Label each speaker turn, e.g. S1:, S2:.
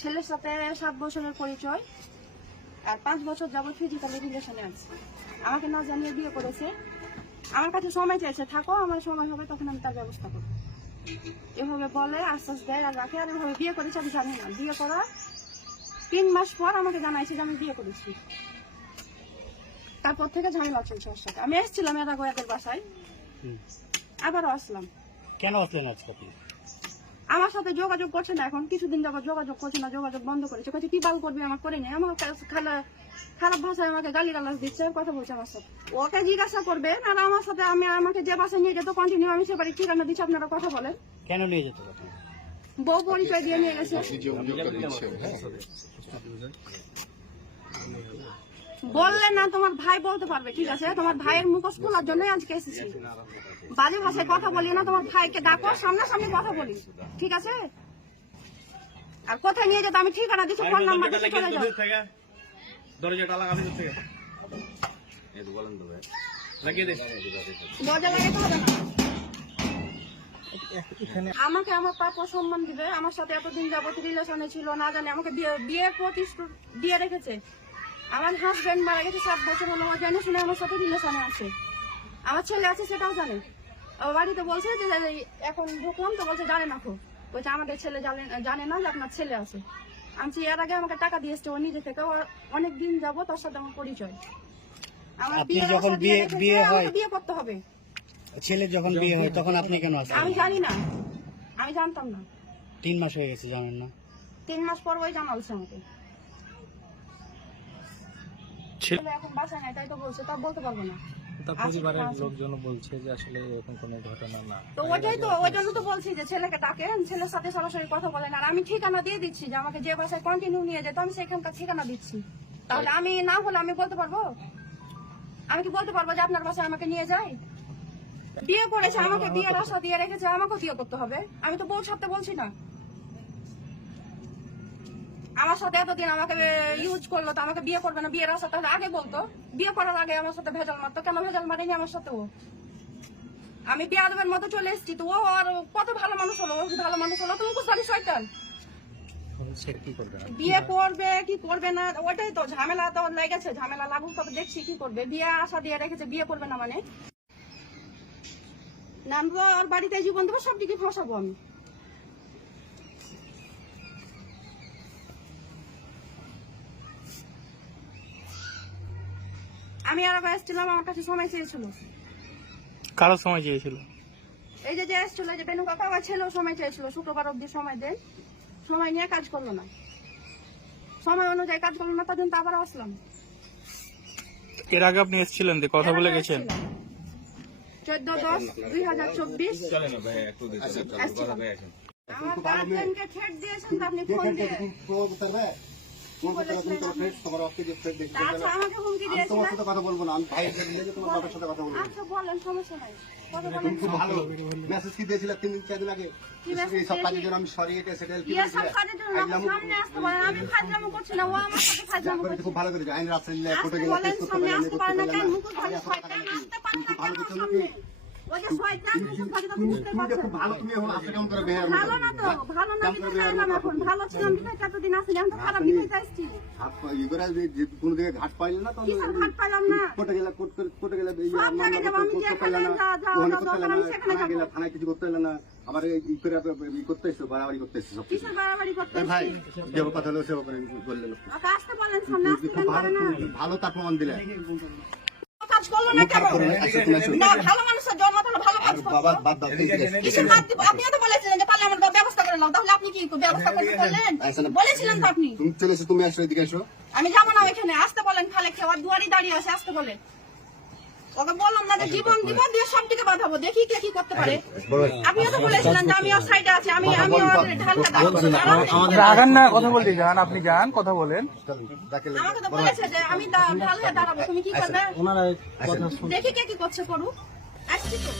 S1: ছেলের সাথে সাত বছরের পরিচয় আর পাঁচ বছর যাবত ফিজিক্যালি রিলেশনে আছে। আমাকে না জানিয়ে বিয়ে করেছে। আমার কাছে সময় চাইছে থাকো আমার সময় হবে তখন আমি তার ব্যবস্থা করব। এভাবে বলে আশ্বাস দেয় আর রাখে আর এভাবে বিয়ে করেছে আমি জানি না। বিয়ে করা তিন মাস পর আমাকে জানাইছে যে আমি বিয়ে করেছি। তারপর থেকে ঝামেলা চলছে ওর সাথে। আমি এসেছিলাম এরা গোয়াদের বাসায়। আবারও আসলাম।
S2: কেন আসলেন আজকে আপনি?
S1: আমার সাথে যোগাযোগ করছে না এখন কিছুদিন যাবত যোগাযোগ করছে না যোগাযোগ বন্ধ করেছে। কাছে কি বাল করবি? আমার করে নেই আমার খালা খারাপ ভাষায় আমাকে গালি গালাজ দিচ্ছে কথা বলছে আমার সাথে। ওকে জিজ্ঞাসা করবে আর আমার সাথে আমি আমাকে যে বাসায় নিয়ে যেত কন্টিনিউ আমি সে বাড়ি ঠিকানা দিচ্ছি আপনারা কথা বলেন।
S2: কেন নিয়ে যেতে
S1: বউ পরিচয় দিয়ে নিয়ে গেছে। বললে না তোমার ভাই বলতে পারবে ঠিক আছে? তোমার ভাইয়ের মুখোশ খোলার জন্যই আজকে এসেছি। বাজে ভাষায় কথা বলি না তোমার ভাইকে ডাকো সামনাসামনি কথা বলি ঠিক আছে? আর কোথায় নিয়ে যেতে? আমি ঠিকানা দিচ্ছি ফোন নাম্বার দিচ্ছি চলে যাও।
S3: দরজাটা লাগাবি দূর থেকে। লাগিয়ে দে।
S1: দরজা লাগাতে হবে না। আমাকে আমার প্রাপ্য সম্মান দিবে আমার সাথে এতদিন যাবত রিলেশনে ছিল না জানি আমাকে বিয়ে- বিয়ের প্রতিশ্রুতি দিয়ে রেখেছে। আমার হাজবেন্ড মারা গেছে সাত বছর হলো আমার জানে শুনে আমার সাথে রিলেশনে আছে। আমার ছেলে আছে সেটাও জানে। আমার বাড়িতে বলছে যে এখন ঢুকলাম তো বলছে জানে না খুব। বলছে আমাদের ছেলে জানে জানে না যে আপনার ছেলে আছে। আমি এর আগে আমাকে টাকা দিয়ে এসছে ও নিজে থেকে অনেক দিন যাব তার সাথে আমার পরিচয়। আমার বিয়ের
S2: যখন বিয়ে- বিয়ে হয়-
S1: বিয়ে করতে হবে।
S2: ছেলের যখন বিয়ে হয় তখন আপনি কেন
S1: আমি জানি না। আমি জানতাম না।
S2: তিন মাস হয়ে গেছে জানেন না।
S1: তিন মাস পর ওই জানালছে আমাকে। ছেলে এখন বাসায় নাই তাই তো বলছে তা বলতে পারব না।
S4: তার পরিবারের লোকজন বলছে যে আসলে এরকম কোনো ঘটনা না।
S1: তো ওইটাই তো ওই জন্য তো বলছি যে ছেলেকে ডাকেন ছেলের সাথে সরাসরি কথা বলেন। আর আমি ঠিকানা দিয়ে দিচ্ছি যে আমাকে যে বাসায় কন্টিনিউ নিয়ে যেত আমি সেখানকার ঠিকানা দিচ্ছি। তাহলে আমি না হলে আমি বলতে পারব? আমি কি বলতে পারব যে আপনার বাসায় আমাকে নিয়ে যাই বিয়ে করেছে আমাকে বিয়ের আশা দিয়ে রেখেছে আমাকেও বিয়ে করতে হবে। আমি তো বউ ছাড়তে বলছি না। আমার সাথে এতদিন আমাকে ইউজ করল তো আমাকে বিয়ে করবে না বিয়ের আশা তাহলে আগে বলতো। বিয়ে করার আগে আমার সাথে ভেজাল মারতো কেন ভেজাল মারেনি আমার সাথে ও আমি বিয়াদবের মতো চলে এসেছি তো ও আর কত ভালো মানুষ হলো ও ভালো মানুষ হলো? তুমি কুসারি শয়তান। বিয়ে করবে কি করবে না ওটাই তো ঝামেলা তো লেগেছে ঝামেলা লাগুক তবে দেখছি কি করবে। বিয়ে আশা দিয়ে রেখেছে বিয়ে করবে না মানে। না আমি আর বাড়িতে জীবন দেবো সব দিকে ফসাবো আমি। আমি আর একবার এসেছিলাম আমার কাছে সময় চেয়েছিল।
S5: কারও সময় চেয়েছিল?
S1: এই যে যে এসেছিল যে বেনু কাকা আমার ছেলেও সময় চেয়েছিল শুক্রবার অব্দি সময় দেন সময় নিয়ে কাজ করল না। সময় অনুযায়ী কাজ করল না তার জন্য তো আবার আসলাম।
S5: এর আগে আপনি এসেছিলেন দিয়ে কথা বলে গেছেন?
S1: চোদ্দ দশ দুই হাজার চব্বিশ।
S3: চলে না ভাই একটু দেখতে কথা ভাই আসেন
S1: আমার গার্জেনকে থ্রেট দিয়েছেন তো আপনি? ফোন দিয়ে কি বলেছিলেন আপনি? আচ্ছা আমাকে
S6: কথা বলব না আমি ভাইয়ের সাথে তোমার বাবার সাথে কথা বলব।
S1: আচ্ছা বলেন সমস্যা নাই। কথা
S6: খুব ভালো মেসেজ কি দিয়েছিল তিন দিন চার দিন আগে? এই সব কাজের জন্য আমি সরি এটা সেটা কি
S1: ইয়ে সব কাজের জন্য আমাকে সামনে আসতে পারেন আমি ফাজলামো করছি না ও আমার সাথে ফাজলামো করছে
S6: খুব ভালো করেছে। আইন রাস্তা দিলে কোর্টে গেলে
S1: বলেন সামনে আসতে
S6: করতে
S1: পারেন না কেন? মুকুট ভালো আসতে না
S6: ভালো
S1: কেন ভালো
S6: কোনো দিকে ঘাট পাইলে না গেলে গেলে থানায় কিছু করতে পারলে না আবার ই করে ই করতে এসো বাড়াবাড়ি করতে ভাই যে কথা হলো সে বললেন। তার প্রমাণ দিলে।
S1: করল না কেন?
S6: আচ্ছা, তুমি আসো।
S1: না ভালো মানুষের জন্ম তাহলে ভালো কাজ করতো।
S6: বাবা বাদ দাও ঠিক আছে
S1: কিসের বাদ দিব? আপনি তো বলেছিলেন যে পারলে আমার ব্যবস্থা করে নাও। তাহলে আপনি কি ব্যবস্থা করতে বলেছিলেন তো আপনি।
S6: তুমি চলে এসো তুমি আসো এদিকে এসো।
S1: আমি যাব না ওইখানে। আসতে বলেন খালে খেওয়ার দুয়ারি দাঁড়িয়ে আছে আসতে বলেন। ওকে বললাম না যে জীবন দিব দিয়ে সব দিকে বাঁধাবো দেখি কে কি করতে পারে। আপনিও তো বলেছিলেন যে আমি ওর সাইডে আছি আমি আমি ওর
S5: রাগান না কথা বলতে যান আপনি যান কথা বলেন।
S1: আমাকে তো বলেছে যে আমি ঢাল হয়ে দাঁড়াবো তুমি কি করবে? দেখি কে কি করছে করুক। আসছি তো।